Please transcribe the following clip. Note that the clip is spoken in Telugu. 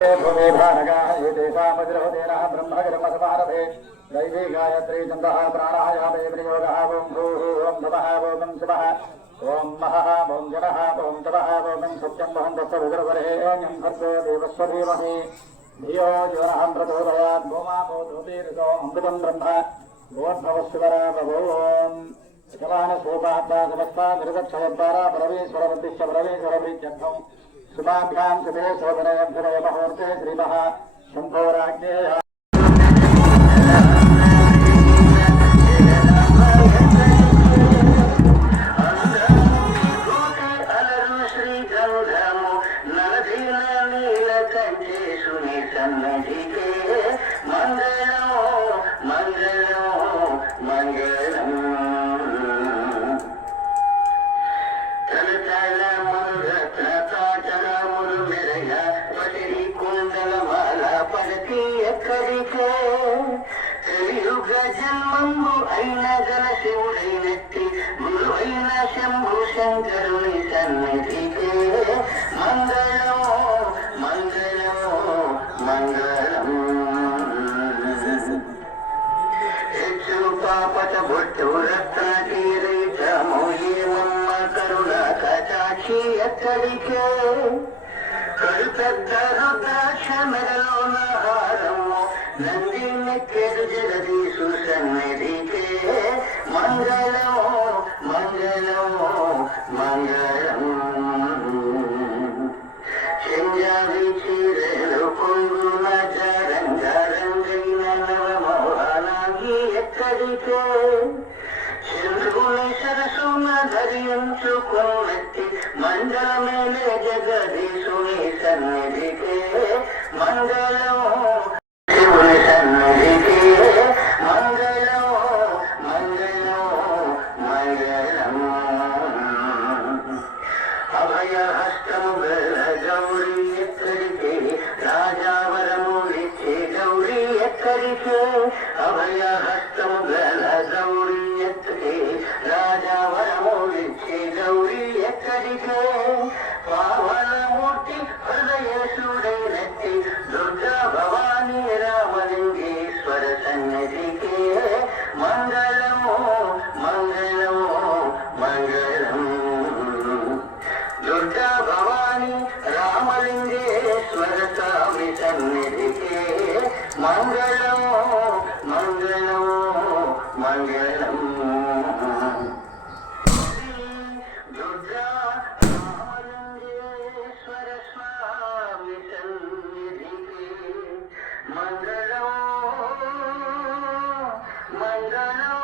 भूमि भारगाः एतेषामतिरहतेनः ब्रह्मकर्मसमारभे दैवी गायत्री छन्दः प्राणायामे विनियोगः ॐ भूः ॐ नमः ॐ शिवः ॐ महः ॐ जनः ॐ तपः ॐ सत्यं वहं दत्तरुद्रवरेण्यं भर्गो देवस्य धीमहि धियो यो नः प्रचोदयात् भूमा भूतोऽपीरितो अमृतं ब्रह्म भूर्भवस्वरावभो ॐ शतमानसोपात्तागमस्ता निर्दक्षयद्वारा परमेश्वरवद्दिश्य परमेश्वरप्रीत्यर्थम् शुभाभ्यां कृते शोभनयभ्युदय महोर्ते श्रीमः शम्भोराज्ञेयः జన్మంబు అయిన గల శివుడైనట్టి గురువైన శంభు శంకరుని సన్నిధికే మంగళం మంగళం మంగళం ಹೆಚ್ಚು ಪಾಪಟ ಬೊಟ್ಟು ರತ್ನ ಕಿರೀಟ ಮೌಲ್ಯಮಮ್ಮ ಕರುಣ ಕಟಾಕ್ಷಿ ಎತ್ತಡಿಕೆ కరుపెద్ద రుద్రాక్ష మెడలోన హారము నంది నెక్కెడు జగదీశు సన్నిధికే మంగళం మంగళం మంగళం చెంజావి చీరలు పొంగున జరంగరంగైన నవమోహనాగి ఎక్కడికే చంద్రుని సరసున ధరించుకున్నట్టి మంగళమేలే జగదీశుని సన్నిధికే మంగళం శివుని సన్నిధికే మంగళం మంగళం మంగళం అభయహస్తము గల గౌరీ ఎక్కడికే రాజావరములిచ్చే గౌరీ ఎక్కడికే అభయహస్తము గల గౌరీ రాజావరములిచ్చే గౌరీ ఎక్కడికే పావనమూర్తి హృదయేశుడైనట్టి దుర్గా భవానీ రామలింగేశ్వర సన్నిధికే మంగళం మంగళం మంగళం దుర్గా భవానీ రామలింగేశ్వర స్వామి సన్నిధికే మంగళం మంగళం మంగళం మంగళం మంగళం